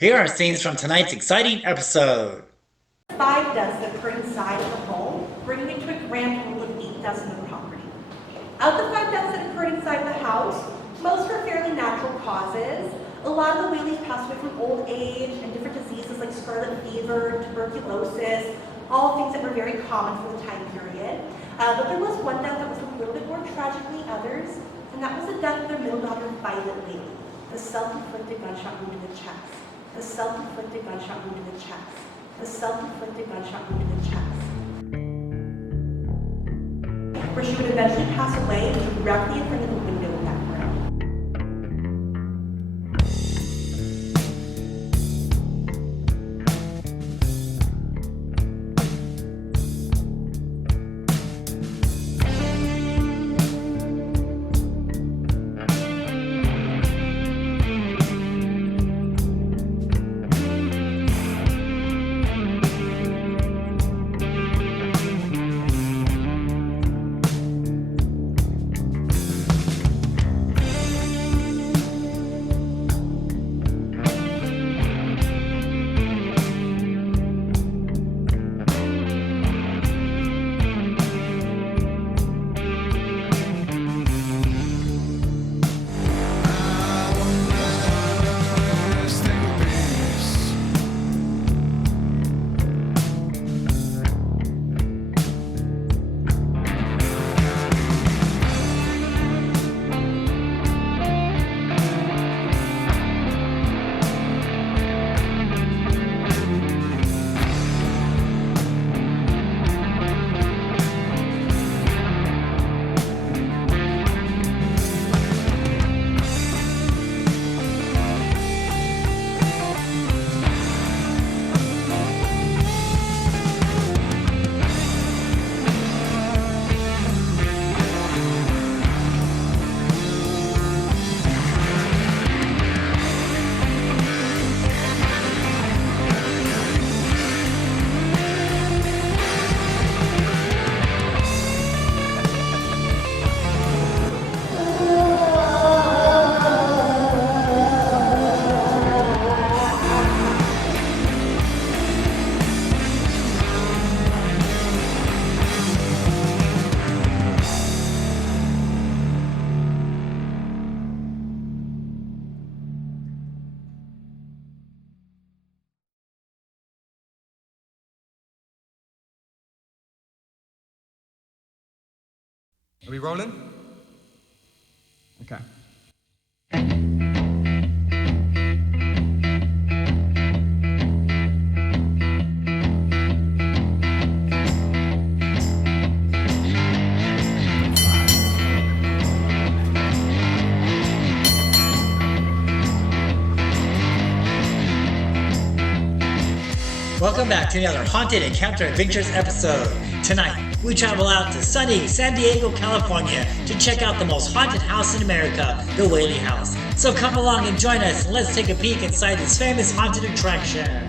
Here are scenes from tonight's exciting episode. 5 deaths that occurred inside of the home, bringing it to a grand total of 8 deaths in the property. Of the 5 deaths that occurred inside the house, most were fairly natural causes. A lot of the Whaleys passed away from old age and different diseases like scarlet fever, tuberculosis, all things that were very common for the time period. But there was one death that was a little bit more tragic than the others, and that was the death of their middle daughter, Violet Whaley, the self-inflicted gunshot wound to the chest. The self-inflicted gunshot wound to the chest. The self-inflicted gunshot wound to the chest. Where she would eventually pass away directly in front of the window of that room. Are we rolling? Okay. Welcome back to another Haunted Encounter Adventures episode. Tonight, we travel out to sunny San Diego, California to check out the most haunted house in America, the Whaley House. So come along and join us and let's take a peek inside this famous haunted attraction.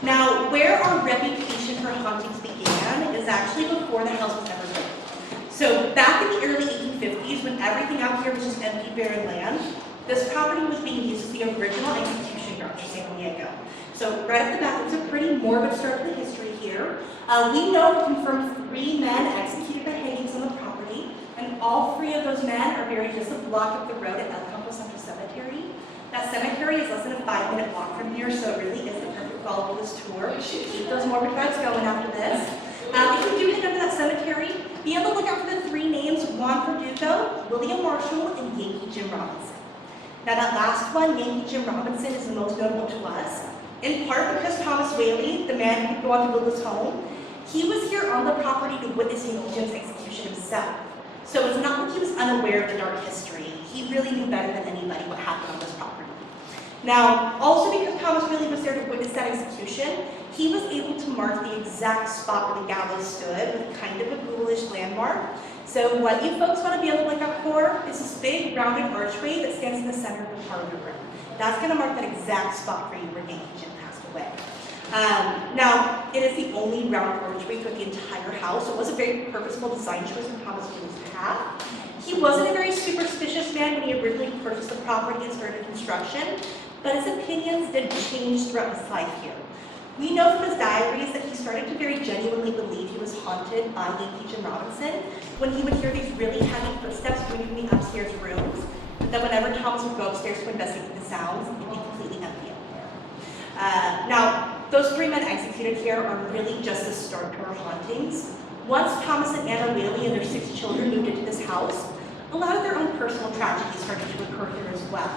Now, where our reputation for hauntings began is actually before the house was ever built. So back in the early 1850s, when everything out here was just empty, barren land, this property was being used as the original execution ground for San Diego. So right off the bat, it's a pretty morbid start to the history here. We know to confirm 3 men executed by hangings on the property, and all 3 of those men are buried just a block up the road at El Campo Central Cemetery. That cemetery is less than a 5-minute walk from here, so it really is the perfect follow to this tour. We should keep those morbid vibes going after this. If you do head into that cemetery, be able to look out for the three names: Juan Verdugo, William Marshall, and Yankee Jim Robinson. Now that last one, Yankee Jim Robinson, is the most notable to us, in part because Thomas Whaley, the man who would go on to build his home, he was here on the property to witness Jim's execution himself. So it's not like he was unaware of the dark history. He really knew better than anybody what happened on this property. Now, also because Thomas Whaley was there to witness that execution, he was able to mark the exact spot where the gallows stood with kind of a ghoulish landmark. So what you folks want to be able to look out for is this big rounded archway that stands in the center of the parlor room. That's going to mark that exact spot for you where Yankee Jim passed away. Now, it is the only round archway throughout the entire house. So it was a very purposeful design choice from Thomas Whaley's path. He wasn't a very superstitious man when he originally purchased the property and started construction, but his opinions did change throughout his life here. We know from his diaries that he started to very genuinely believe he was haunted by Yankee Jim Robinson when he would hear these really heavy footsteps coming from the upstairs rooms. That whenever Thomas would go upstairs to investigate the sounds, it would be completely empty up there. Now, those three men executed here are really just the start to our hauntings. Once Thomas and Anna Whaley and their 6 children moved into this house, a lot of their own personal tragedies started to occur here as well.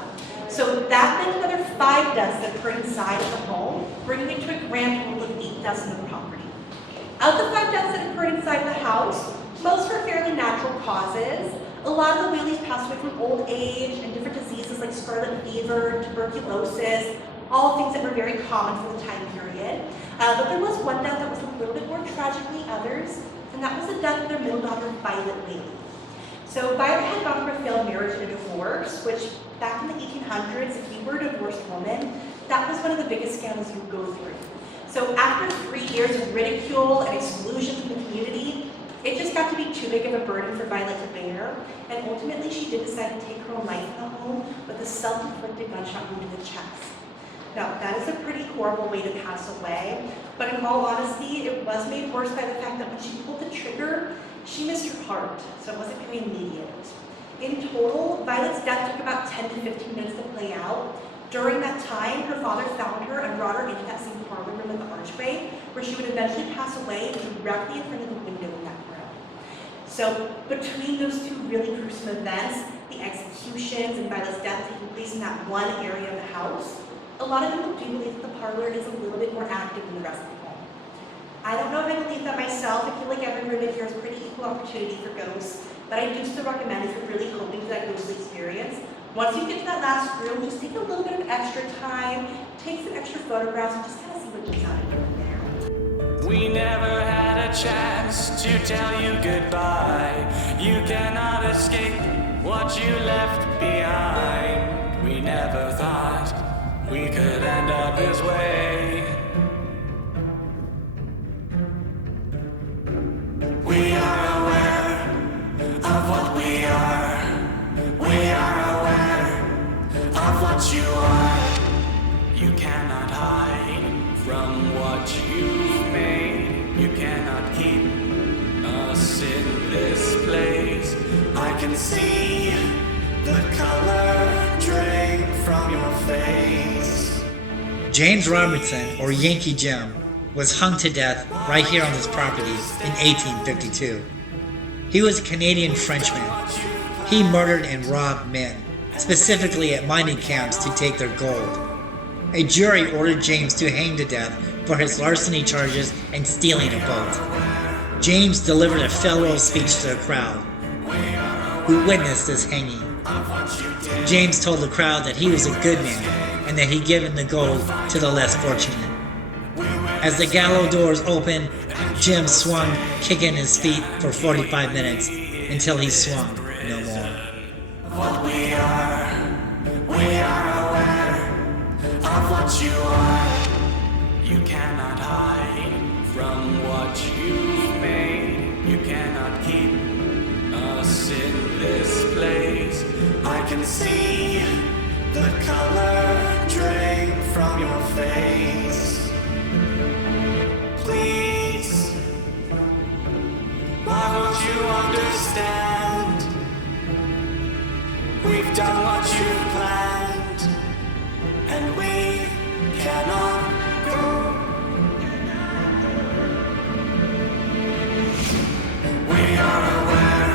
So that meant another 5 deaths that occurred inside of the home, bringing it to a grand total of 8 deaths in the property. Of the 5 deaths that occurred inside the house, most were fairly natural causes. A lot of the Whaleys passed away from old age and different diseases like scarlet fever, tuberculosis, all things that were very common for the time period. But there was one death that was a little bit more tragic than the others, and that was the death of their middle daughter, Violet Whaley. So Violet had gone through a failed marriage and a divorce, which back in the 1800s, if you were a divorced woman, that was one of the biggest scandals you would go through. So after 3 years of ridicule and exclusion from the community, it just got to be too big of a burden for Violet to bear, and ultimately she did decide to take her own life in the home with a self-inflicted gunshot wound to the chest. Now, that is a pretty horrible way to pass away, but in all honesty, it was made worse by the fact that when she pulled the trigger, she missed her heart, so it wasn't very immediate. In total, Violet's death took about 10 to 15 minutes to play out. During that time, her father found her and brought her into that same parlor room in the archway, where she would eventually pass away directly in front of the window in that room. So between those two really gruesome events, the executions and Violet's death taking place in that one area of the house, a lot of people do believe that the parlor is a little bit more active than the rest of the home. I don't know if I believe that myself. I feel like every room in here is pretty equal opportunity for ghosts, but I do still recommend if you're really hoping for that ghostly experience, once you get to that last room, just take a little bit of extra time, take some extra photographs, and just kind of see what jumps out at you in there. We never had a chance to tell you goodbye. You cannot escape what you left behind. We never thought we could end up this way. We are aware of what we are. We are aware of what you are. You cannot hide from what you've made. You cannot keep us in this place. I can see the color drain from your face. James Robertson, or Yankee Jim, was hung to death right here on this property in 1852. He was a Canadian Frenchman. He murdered and robbed men, specifically at mining camps to take their gold. A jury ordered James to hang to death for his larceny charges and stealing a boat. James delivered a farewell speech to the crowd, who witnessed this hanging. James told the crowd that he was a good man and that he'd given the gold to the less fortunate. As the gallows doors opened, Jim swung, kicking his feet for 45 minutes until he swung no more. What we are aware of what you are. You cannot hide from what you've made. You cannot keep us in this place. I can see the color drain from your face. Please, why don't you understand? We've done what you planned, and we cannot go. We are aware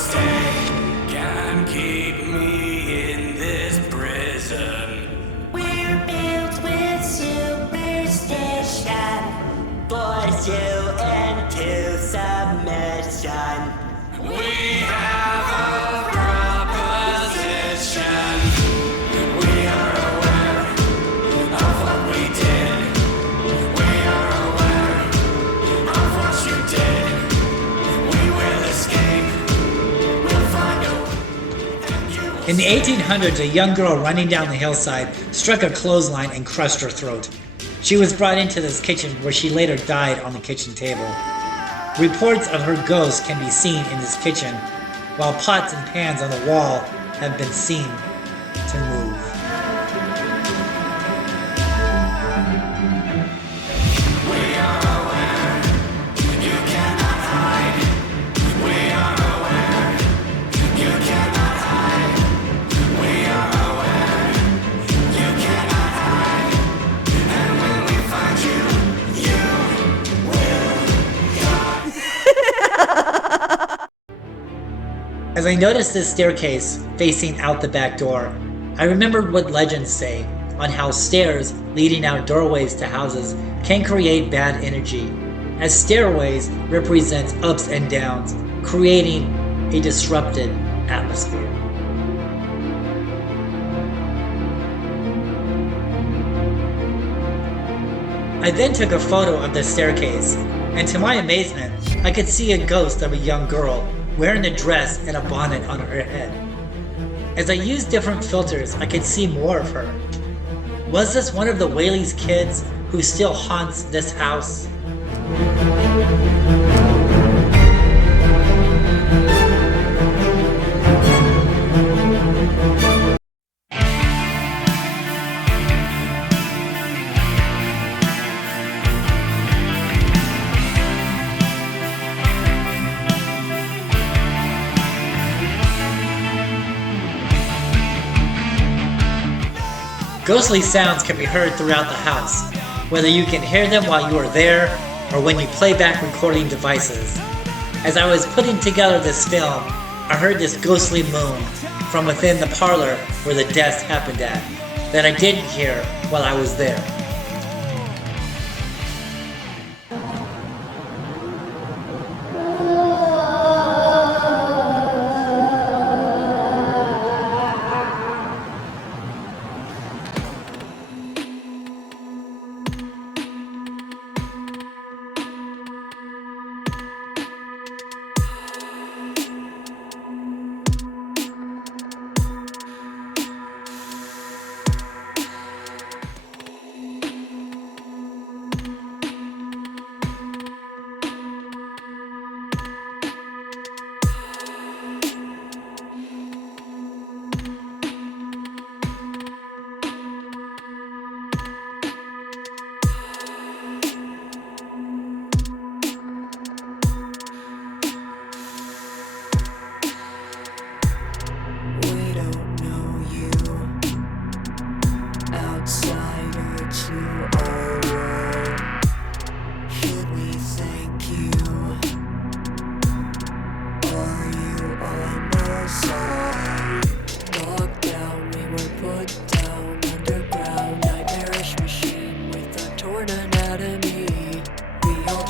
stay. Can't keep me in this prison. We're built with superstition, force you into submission. We have a proposition. We are aware of what we did. We are aware of what you did. We will escape. We'll find a way. In the 1800s, a young girl running down the hillside struck a clothesline and crushed her throat. She was brought into this kitchen where she later died on the kitchen table. Reports of her ghost can be seen in this kitchen, while pots and pans on the wall have been seen to move. We are aware. You cannot hide. We are aware. You cannot hide. We are aware. You cannot hide. And when we find you, you will die. As I noticed this staircase facing out the back door, I remembered what legends say on how stairs leading out doorways to houses can create bad energy, as stairways represent ups and downs, creating a disrupted atmosphere. I then took a photo of the staircase, and to my amazement, I could see a ghost of a young girl wearing a dress and a bonnet on her head. As I used different filters, I could see more of her. Was this one of the Whaley's kids who still haunts this house? Ghostly sounds can be heard throughout the house, whether you can hear them while you are there or when you play back recording devices. As I was putting together this film, I heard this ghostly moan from within the parlor where the death happened at, that I didn't hear while I was there.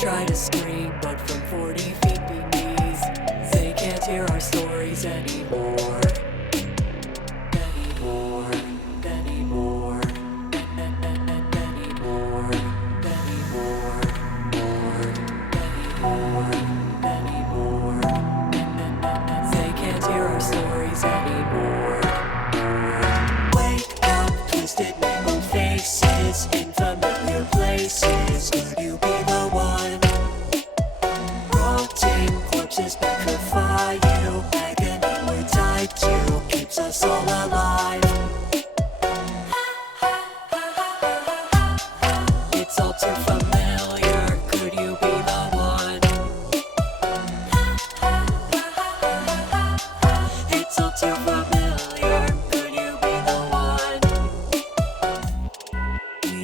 try to scream, but from 40 feet beneath, they can't hear our stories anymore. Anymore, anymore, anymore, anymore, more, anymore, they can't hear our stories anymore. Wake up, twisted mangled faces in familiar places. Could you be the one? Rotting corpses petrify you. Agony we're tied to keeps us all alive. It's all too familiar. Could you be the one? It's all too familiar. Could you be the one?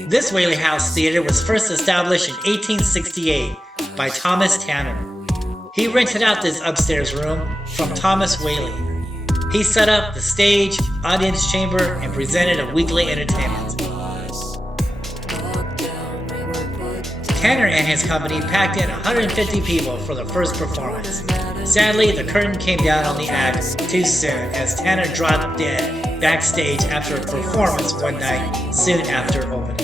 This Whaley House Theater was first established in 1868 by Thomas Tanner. He rented out this upstairs room from Thomas Whaley. He set up the stage, audience chamber, and presented a weekly entertainment. Tanner and his company packed in 150 people for the first performance. Sadly, the curtain came down on the act too soon as Tanner dropped dead backstage after a performance one night soon after opening.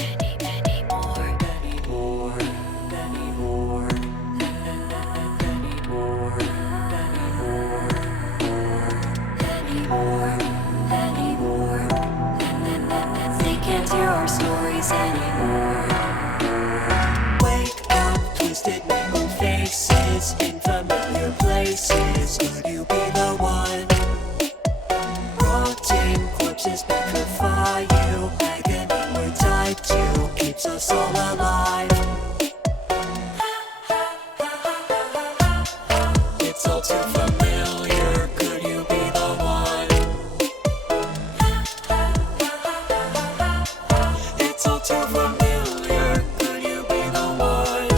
They can't hear our stories anymore. Wake up, twisted mingled faces in familiar places. Could you be the one? Rotting corpses petrify you. Agony we're tied to keeps us all alive. It's all too familiar. Could you be the one? It's all too familiar. Could you be the one?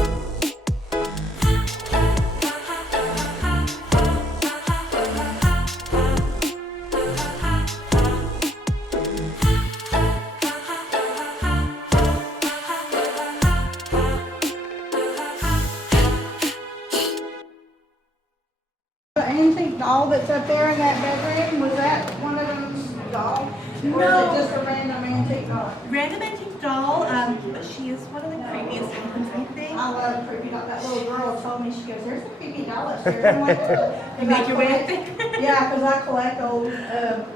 The antique doll that's up there in that bedroom, was that one of those dolls? Or is No. it just a random antique doll? Random antique doll, but she is one of the creepiest ones, I think. I love creepy doll. That little girl told me, she goes, there's a creepy doll upstairs. I'm like, You make your way up there? Yeah, because I collect old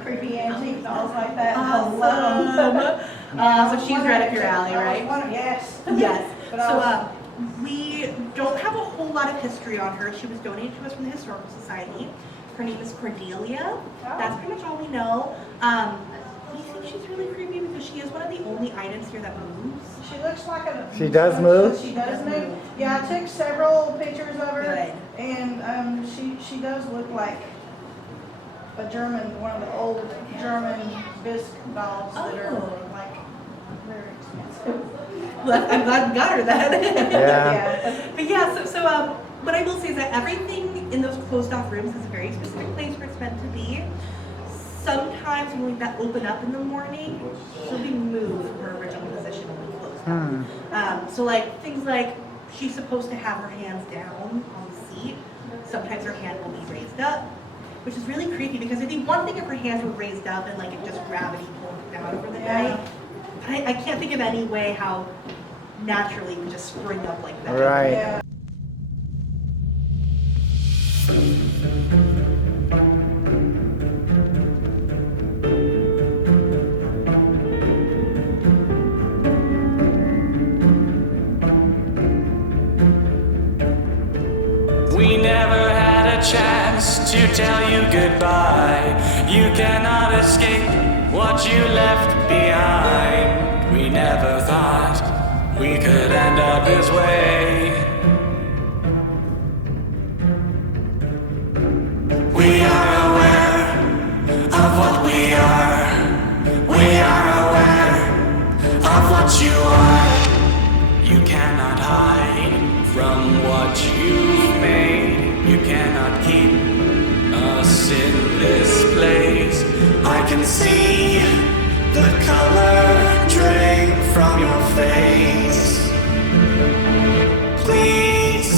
creepy antique dolls like that. And I love them. So she's right up your alley, right? Yes. Yes. But I So was- we don't have a whole lot of history on her. She was donated to us from the Historical Society. Her name is Cordelia. That's pretty much all we know. We think she's really creepy because she is one of the only items here that moves. She looks like a. She does move? She does move. Yeah, I took several pictures of her. Good. And she does look like a German, one of the old German bisque dolls that are Oh. like very expensive. Well, I'm glad we got her that. Yeah. But yeah, so what I will say is that everything in those closed off rooms is a very specific place where it's meant to be. Sometimes when we open up in the morning, she'll be moved from her original position when we close up. So like things like she's supposed to have her hands down on the seat. Sometimes her hand will be raised up, which is really creepy because it'd be one thing if her hands were raised up and like it just gravity pulled it down over the night. But I can't think of any way how naturally it would just spring up like that. Right. Yeah. We never had a chance to tell you goodbye. You cannot escape what you left behind. We never thought we could end up this way. We are aware of what we are. We are aware of what you are. You cannot hide from what you've made. You cannot keep us in this place. I can see the color drain from your face. Please,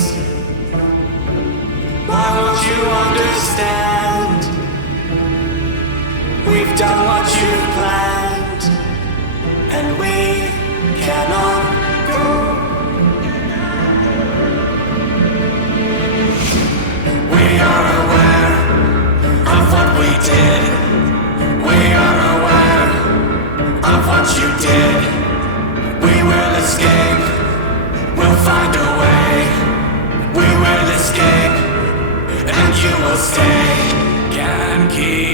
why won't you understand? We've done what you've planned, and we cannot go. We are aware of what we did. We are aware of what you did. We will escape. We'll find a way. We will escape, and you will stay. Can't keep